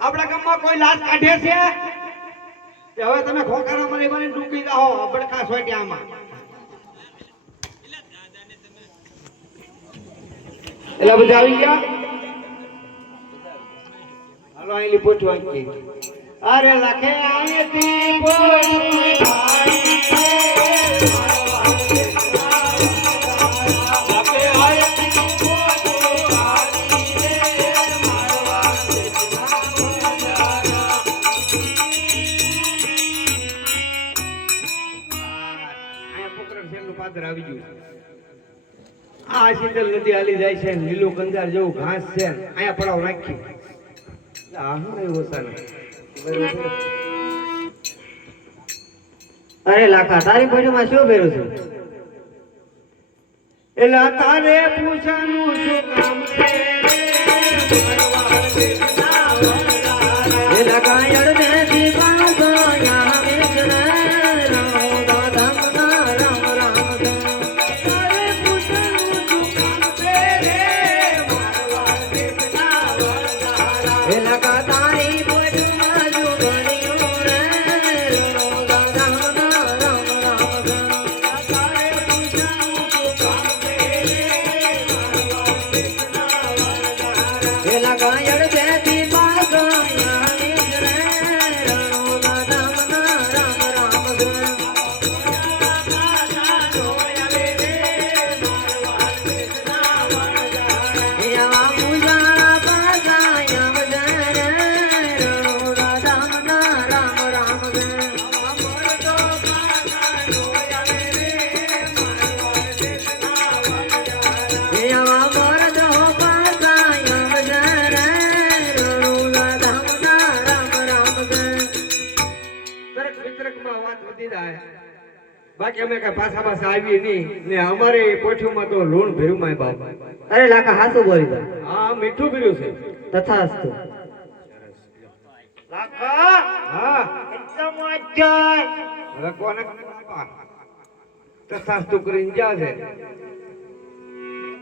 આપણા ગામમાં કોઈ લાજ કાઢે છે કે હવે તમે ખોખારા મારી મારી ડૂબી જાઓ અબડકા સોટ્યામાં એલા બધા આવી ગયા હાલો આઈલી પૂછવા કે અરે લખે આયેતી બોલું ભાઈ આવી ગયું આ શીતલ નદી હાલી જાય છે લીલું કંજાર જેવું ઘાસ છે અહીંયા પડાવ નાખ્યું આ હું એવું સાને અરે લાખા તારી પેટમાં શું પહેરું છું એલા તારે પૂછાનું શું કામ છે એલા કાયડ ને દીવાસો યા મેચના બાકી અમે કઈ પાછા પાછા આવી નહીં ને અમારે પોઠીમાં તો લૂણ ભર્યું માય બાપ અરે લાખા હાસુ બોલી દો હા મીઠું ભર્યું છે તથાસ્તુ લાખા હા એકદમ અજય હવે કોને તથાસ્તુ કરીને જા છે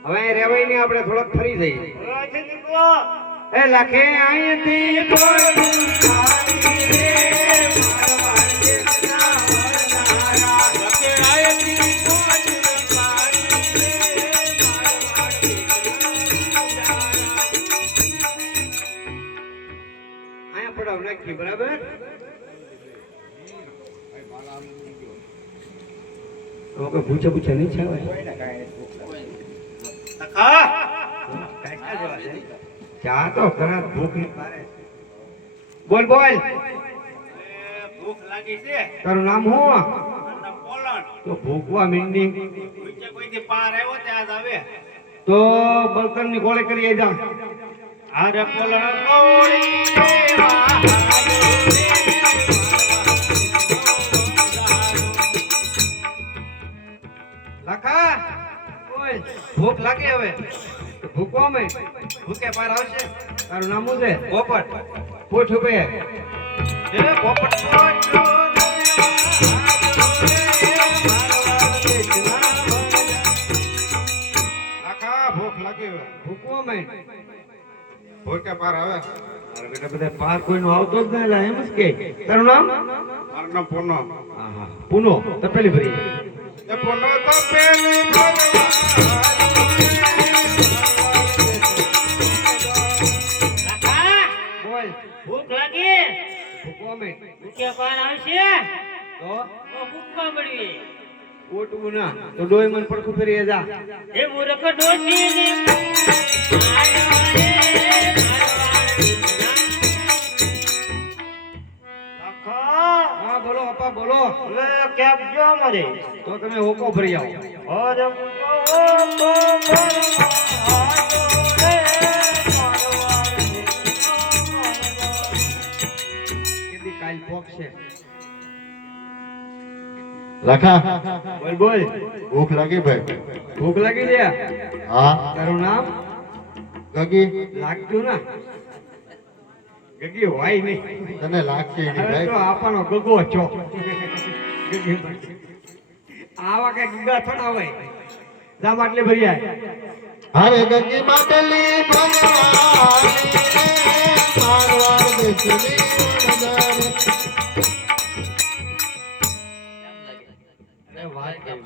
હવે રેવાય નહીં આપણે થોડોક ફરી જઈએ એ લખે અહીંથી બોલું બરાબર પૂછે પૂછે નહીં છે ચા તો ખરા ભૂખ બોલ બોલ ભૂખ લાગી છે તારું નામ શું પોલણ તો ભૂખવા મીંડી કોઈથી પાર આવ્યો ત્યાં આવે તો બળતણ ની ગોળે કરી જા અરે પોલણ કોળી લાખા ઓય ભૂખ લાગે હવે ભૂખવા મે ભૂખે પાર આવશે તારું નામ શું છે પોપટ પૂછ ઉભે એ પોપટ લાખા ભૂખ લાગે હવે ભૂખવા મે ભૂખે પાર આવે અરે બેટા બધા પાર કોઈનો આવતો જ નહીં એમ જ કે તારું નામ મારું નામ પૂનો હા હા પૂનો તપેલી ભરી એ પૂનો તપેલી ભરી અમે ભૂખ્યા પાર આવશે તો તો ભૂખમાં મળીએ ઓટવું ના તો ડોય મન પડખું ફેરી જા એ મૂર્ખ ડોશીની હા બોલો અપા બોલો કેમ જો મારે તો તમે હોકો ભરી આવો અરે કેદી કાલ પોક છે લખા બોલ બોલ ભૂખ લાગી ભાઈ ભૂખ લાગી છે હા તારું નામ ગગી લાગતું ના ગગી હોય નહીં તને લાગશે નહીં અરે ભાઈ તો આપણો ગગો છો ગગી આવા કઈ ગગા થોડા હોય જા માટલે ભરી આય અરે ગગી માટલી ભરવાની મારવાડ બેસલી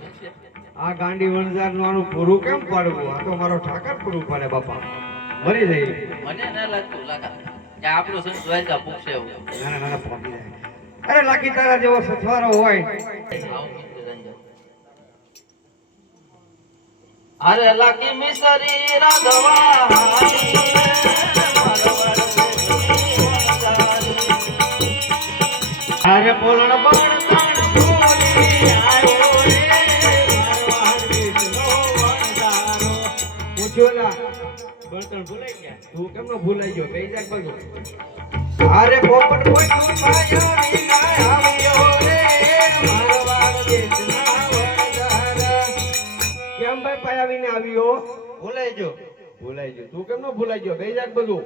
નજર આ ગાંડી વણઝાર નું આનું પૂરું કેમ પાડવું આ તો મારો ઠાકર પૂરું પાડે બાપા મરી જાય મને ના લાગતું લાગા કે આપણો સંત દ્વારકા પૂછશે એવું નાના નાના પહોંચી જાય અરે લાખી તારા જેવો સથવારો હોય આવું કીધું રંજન. અરે લાકી મિસરી રાધવા અરે પોલણ પણ તાણ બોલી આવ્યો રે મારવાડ દેશનો વણઝારો. પૂછ્યો લા બળતણ ભૂલાઈ ગયા તું કેમ નો ભૂલાઈ ગયો બેઈ જા બધું અરે પોપટ પોટું પાયો વિના આવ્યો રે મારવાડ દેશના વણઝારા. કેમ ભાઈ પાયા વિના આવ્યો ભૂલાઈ ગયો તું કેમ નો ભૂલાઈ ગયો બેઈ જા બધું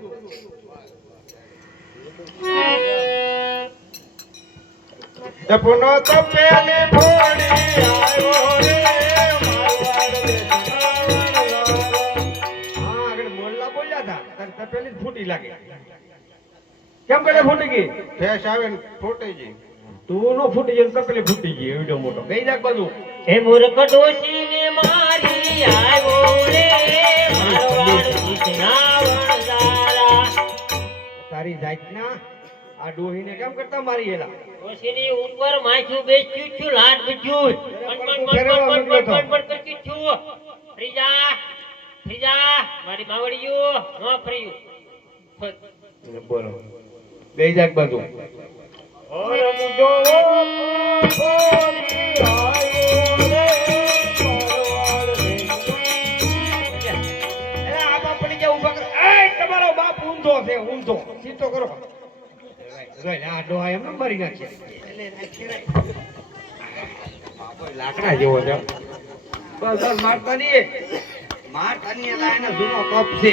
પુનો તો પેલી ફોડી આવ્યો રે મારવાડ દેશનો વણઝારો. હા આગળ મોલ્લા બોલ્યા હતા તાર તપેલી જ ફૂટી લાગે કેમ કરે ફૂટી ગઈ ફેસ આવે ને ફૂટી ગઈ તું નો ફૂટી ગઈ તપેલી ફૂટી ગઈ એવડો મોટો ગઈ જા બધું એ મૂર્ખ ડોશીને મારી આવ્યો રે મારવાડ દેશના વણઝારા. તારી જાતના આ ડોહીને કેમ કરતા મારી એલા ડોશીની ઉપર માથું બેસ્યું છું લાટ બીજું કરતી છું ફ્રીજા મારી માવડીયું નો ફર્યું બોલો ગઈ જા બધું તમારો બાપ ઊંધો છે ઊંધો સીધો કરો આ ડોહા એમને મારી નાખશે લાકડા જેવો છે બસ બસ મારતા નહીં એલા એનો જૂનો કપ છે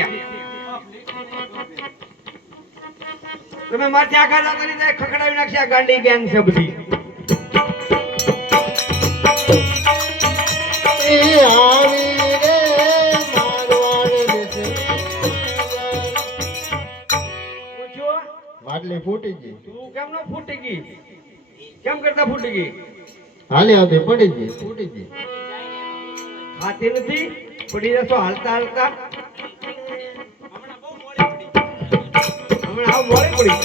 તમે માથે આખા દાતા ની જાય ખખડાવી નાખશે આ ગાંડી ગેંગ છે બધી એ આવી રે મારવાડ બેસલી પૂછ્યો માટલી ફૂટી ગઈ તું કેમ નો ફૂટી ગઈ કેમ કરતા ફૂટી ગઈ હાલી આવતી પડી ગઈ ફૂટી ગઈ ખાતી નથી પડી જશો હાલતા હાલતા હમણાં આવ મોડી પડી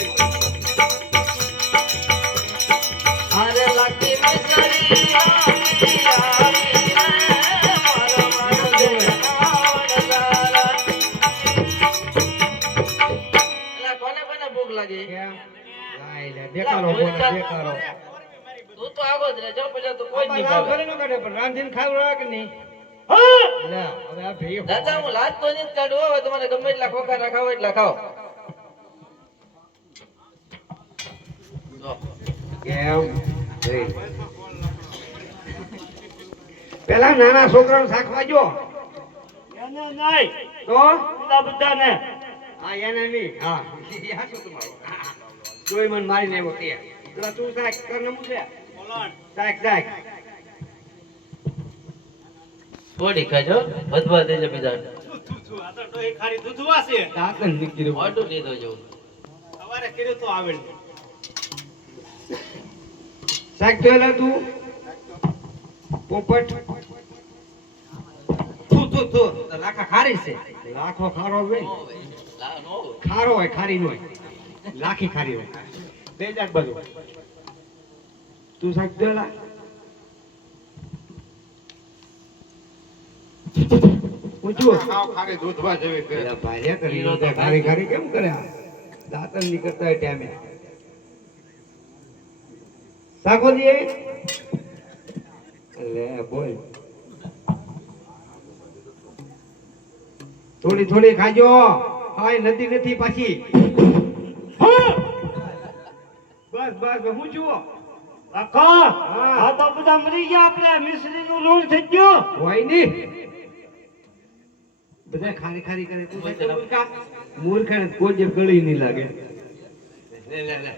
અરે લાકી મિસરી કોને કોને ભૂખ લાગી કેમ લાઈ લે દેખાડો બોલો દેખાડો તું તો આવો જ રે જો પછી તો કોઈ જ નહીં બાપા, ભાવે ઘરે નો કાઢે પણ રાંધીને ખાવ કે નહીં લે હવે આ ભઈ દાદા હું લાજ તો નહીં જ કાઢું હવે તમારે ગમે એટલા ખોખા ના ખાવ એટલા ખાઓ જો. કેમ ભઈ. પેલા નાના છોકરાને શાખવા જો એને નહીં તો બધા બધાને હા એને નહીં હા યા શું તમારું હા. જોઈ મને મારીને આવ્યો તે પેલા તું શાક કર ને મૂકે પોલણ શાક શાક થોડી ખાજો વધવા દેજો બીજા આ તો ડોહી ખારી દૂધવા છે દાંતન નીકળી રહ્યું. મોઢું લીધો જેવું સવારે કર્યું તો આવે શાક તો એલા તું પોપટ તું લાખા ખારી છે લાખો ખારો હોય ને. લા નો ખારો હોય ખારી નો હોય લાખી ખારી હોય બે જાક બાજુ તું સાહેબ દેલા પૂછું સાવ ખારી દૂધવા જેવી કરે. પેલા ભાર્યા કરી લીધા. ખારી ખારી કેમ કરે આ? દાંતણ નીકળતા હોય ટાઈમે સાકોજી લે બોલ થોડી થોડી ખાજો હાય નદી નથી પાછી હા! બસ બસ હું જુઓ કાકા હા. આ તો બધા મરી ગયા આપણે મિશ્રીનું લૂણ થઈ ગયું હોય નહીં બધા ખારી ખારી કરે તું સાચો મૂર્ખા મૂર્ખા કોઈ જે ગળી નહીં લાગે લે લે લે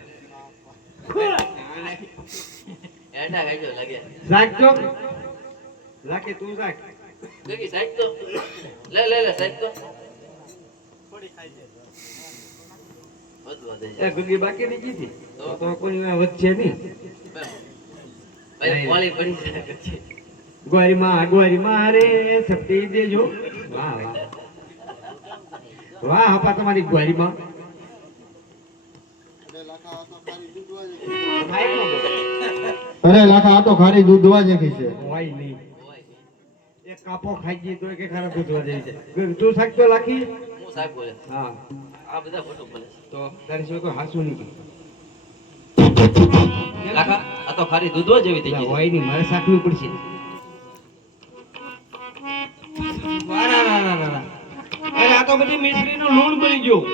એડા ખાઈ જો લાગે રાખજો રાખે તું રાખ દેખી સાઈડ તો લે લે લે સાઈડ તો બધું વધે એ ગુગી બાકી નહીં કીધી તો કોઈ વચ્ચે નહીં ભાઈ પોલી પડી જાય પછી ગોરીમાં રે સપટી દેજો વાહ વાહ વાહ હપા તમારી ગોરીમાં અરે લાખા આ તો ખારી દૂધવા જેવી છે. હોય નહીં એક કાપો ખાઈ ગઈ તો કે ખરાબ દૂધવા જેવી છે તું શાકતો લાખી હું સાહેબ બોલે હા આ બધા ખોટું બોલે તો તારી સિવાય કોઈ હાસું નહીં લાખા આ તો ખારી દૂધવા જેવી થઈ ગઈ હોય નહીં મારે શાકવી પડશે વાહ, રા, રા, રા, રા. અરે આ તો બધી મિશ્રીનું લૂણ બની ગયું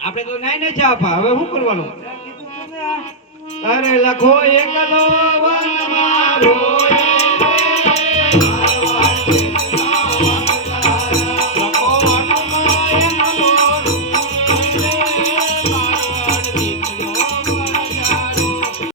આપણે તો નાઈ ને ચા પા હવે શું કરવાનું અરે લખો એકલો વન મારો